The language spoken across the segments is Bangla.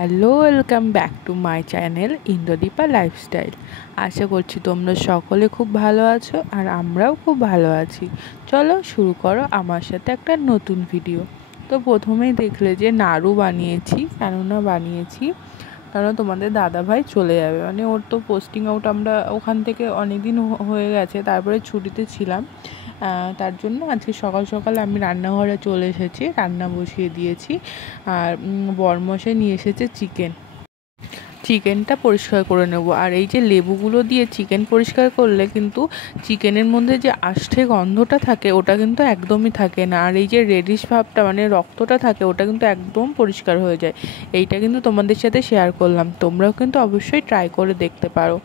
Hello, welcome back to my channel Indradipa lifestyle. আশা করছি তোমরা সকলে খুব ভালো আছো আর আমরাও খুব ভালো আছি। চলো শুরু করো আমার সাথে একটা নতুন ভিডিও। তো প্রথমেই দেখলে যে নাড়ু বানিয়েছি, কারণ তোমাদের দাদাভাই চলে যাবে, মানে ওর তো পোস্টিং আউট, আমরা ওখান থেকে অনেক দিন হয়ে গেছে, তারপরে ছুটিতে ছিলাম। তার জন্য আজকে সকাল সকাল আমি রান্নাঘরে চলে এসেছি, রান্না বসিয়ে দিয়েছি। আর বরমশাই নিয়ে এসেছে চিকেনটা পরিষ্কার করে নেব। আর এই যে লেবুগুলো দিয়ে চিকেন পরিষ্কার করলে কিন্তু চিকেনের মধ্যে যে আষ্টে গন্ধটা থাকে ওটা কিন্তু একদমই থাকে না, আর এই যে রেডিশ ভাবটা মানে রক্তটা থাকে ওটা কিন্তু একদম পরিষ্কার হয়ে যায়। এইটা কিন্তু তোমাদের সাথে শেয়ার করলাম, তোমরাও কিন্তু অবশ্যই ট্রাই করে দেখতে পারো।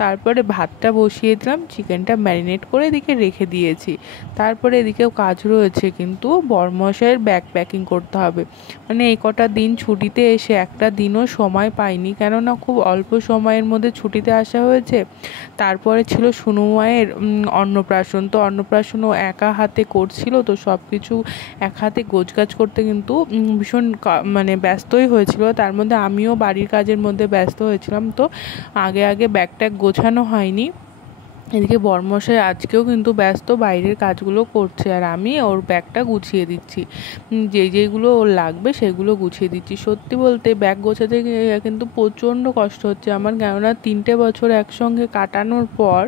তারপরে ভাতটা বসিয়ে দিলাম, চিকেনটা ম্যারিনেট করে এদিকে রেখে দিয়েছি। তারপরে এদিকেও কাজ রয়েছে, কিন্তু বরমশাইয়ের ব্যাগ প্যাকিং করতে হবে। মানে এই কটা দিন ছুটিতে এসে একটা দিনও সময় পাইনি, কেননা খুব অল্প সময়ের মধ্যে ছুটিতে আসা হয়েছে। তারপরে ছিল সোনু মায়ের অন্নপ্রাশন, তো অন্নপ্রাশন ও একা হাতে করছিল, তো সব কিছু এক হাতে গোছগাছ করতে কিন্তু ভীষণ মানে ব্যস্তই হয়েছিল। তার মধ্যে আমিও বাড়ির কাজের মধ্যে ব্যস্ত হয়েছিলাম, তো আগে ব্যাগ ট্যাগ গোছানো হয়নি। এদিকে বরমশাই আজকেও কিন্তু ব্যস্ত, বাইরের কাজগুলো করছে, আর আমি ওর ব্যাগটা গুছিয়ে দিচ্ছি। যেইগুলো ওর লাগবে সেগুলো গুছিয়ে দিচ্ছি। সত্যি বলতে ব্যাগ গোছাতে গিয়ে কিন্তু প্রচণ্ড কষ্ট হচ্ছে আমার, কেননা 3টে বছর একসঙ্গে কাটানোর পর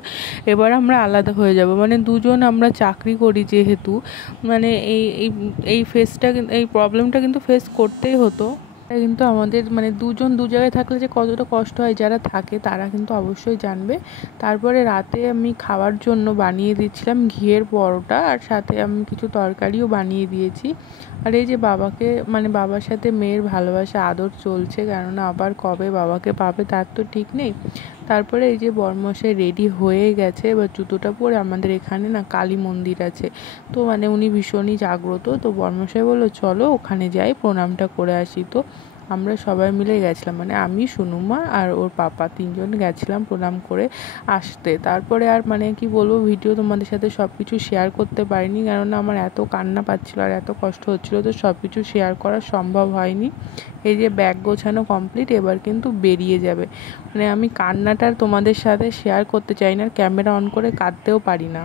এবার আমরা আলাদা হয়ে যাব। মানে দুজন আমরা চাকরি করি যেহেতু, মানে এই ফেসটা, এই প্রবলেমটা কিন্তু ফেস করতেই হতো। কিন্তু আমাদের মানে দুজন দু জায়গায় থাকলে যে কতটা কষ্ট হয়, যারা থাকে তারা কিন্তু অবশ্যই জানবে। তারপরে রাতে আমি খাওয়ার জন্য বানিয়ে দিচ্ছিলাম ঘিয়ের পরোটা, আর সাথে আমি কিছু তরকারিও বানিয়ে দিয়েছি। আর এই যে বাবাকে, মানে বাবার সাথে মেয়ের ভালোবাসা আদর চলছে, কেননা আবার কবে বাবাকে পাবে তার তো ঠিক নেই। তারপরে এই যে বরমশাই রেডি হয়ে গেছে, এবার জুতোটা পরে আমাদের এখানে না কালী মন্দির আছে, তো মানে উনি ভীষণই জাগ্রত, তো বরমশাই বললো চলো ওখানে যাই, প্রণামটা করে আসি। তো আমরা সবাই মিলে গেছিলাম, মানে আমি, সোনুমা আর ওর পাপা, 3জন গেছিলাম প্রণাম করে আসতে। তারপরে আর মানে কি বলবো, ভিডিও তোমাদের সাথে সব কিছু শেয়ার করতে পারিনি, কেননা আমার এত কান্না পাচ্ছিলো আর এত কষ্ট হচ্ছিলো, তো সব কিছু শেয়ার করা সম্ভব হয়নি। এই যে ব্যাগ গোছানো কমপ্লিট, এবার কিন্তু বেরিয়ে যাবে। মানে আমি কান্নাটা তোমাদের সাথে শেয়ার করতে চাই না, ক্যামেরা অন করে কাঁদতেও পারি না।